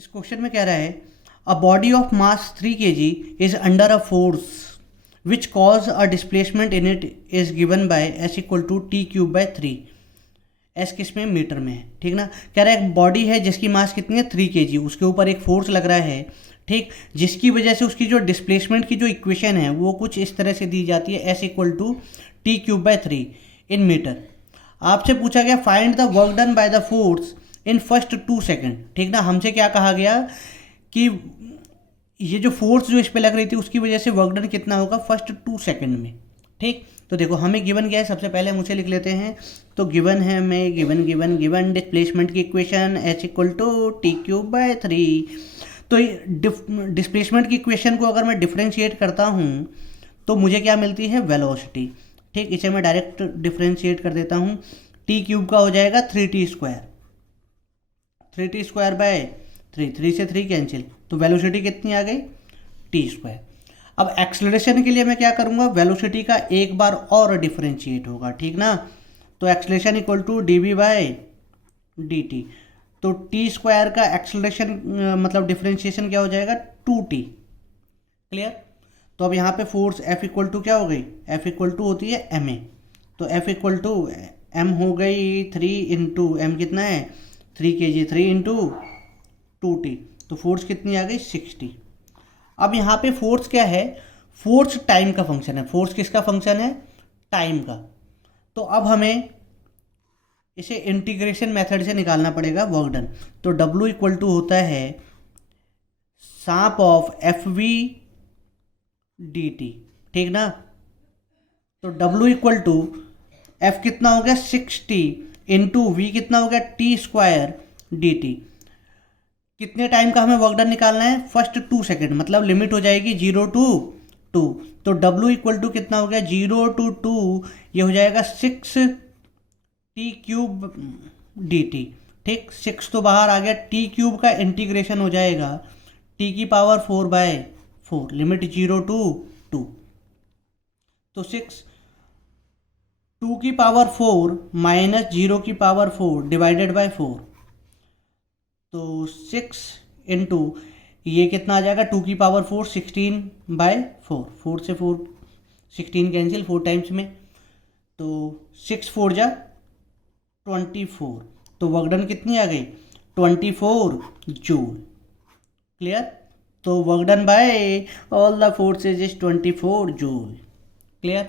इस क्वेश्चन में कह रहा है a body of mass 3 kg is under a force which cause a displacement in it is given by S equal to T cube by 3। S किस में, metre में है, ठीक ना। कह रहा है एक बॉडी है जिसकी मास कितनी है 3 kg, उसके ऊपर एक फोर्स लग रहा है, ठीक, जिसकी वजह से उसकी जो डिस्प्लेसमेंट की जो इक्वेशन है वो कुछ इस तरह से दी जाती है, s equal to T cube by 3 in metre. आपसे पूछा गया find the work done by the force in first 2 second, ठीक ना। हमसे क्या कहा गया कि ये जो फोर्स जो इस पे लग रही थी उसकी वजह से वर्क डन कितना होगा फर्स्ट 2 सेकेंड में, ठीक। तो देखो हमें गिवन क्या है, सबसे पहले हम उसे लिख लेते हैं। तो गिवन है हमें गिवन डिस्प्लेसमेंट की equation h equal to T cube by 3। तो डिस्प्लेसमेंट की इक्वेशन को अगर मैं डिफ्रेंशिएट करता हूँ तो मुझे क्या मिलती है, वेलोसिटी, ठीक। इसे मैं डायरेक्ट डिफ्रेंशिएट कर देता हूँ। टी क्यूब का हो जाएगा 3t square, 3t square by 3 से 3 कैंसिल, तो वेलोसिटी कितनी आ गई, टी स्क्वायर। अब एक्सलेरेशन के लिए मैं क्या करूँगा, वेलोसिटी का एक बार और डिफरेंशिएट होगा, ठीक ना। तो acceleration equal to d v by d t. तो टी स्क्वायर का एक्सलेरेशन मतलब डिफरेंशिएशन क्या हो जाएगा, 2t, क्लियर। तो अब यहाँ पे फोर्स F इक्वल टू क्या हो गई, F इक्वल टू होती है ma, तो F इक्वल टू m हो गई 3 इंटू m कितना है 3 kg, 3 इंटू 2t, तो फोर्स कितनी आ गई 60। अब यहाँ पे फोर्स क्या है, फोर्स टाइम का फंक्शन है। फोर्स किसका फंक्शन है, टाइम का। तो अब हमें इसे इंटीग्रेशन मेथड से निकालना पड़ेगा वर्क डन। तो W इक्वल टू होता है साप of f v d t, ठीक ना। तो W इक्वल टू एफ कितना हो गया 60 इंटू वी कितना हो गया टी स्क्वायर डी टी। कितने टाइम का हमें वर्क डन निकालना है, फर्स्ट 2 सेकेंड, मतलब लिमिट हो जाएगी 0 to 2। तो W इक्वल टू कितना हो गया 0 to 2, ये हो जाएगा 6t क्यूब डी टी, ठीक। 6 तो बाहर आ गया, t क्यूब का इंटीग्रेशन हो जाएगा t की पावर 4/4, लिमिट 0 to 2। तो 6 2 की पावर 4 माइनस 0 की पावर 4 डिवाइडेड बाय 4, तो 6 इंटू ये कितना आ जाएगा 2 की पावर 4 16/4, 4 से 4 16 कैंसिल 4 टाइम्स में, तो 6 4 जा 24, तो वर्क डन कितनी आ गई 24 जूल, क्लियर। तो work done bye all the forces is 24 joule, clear.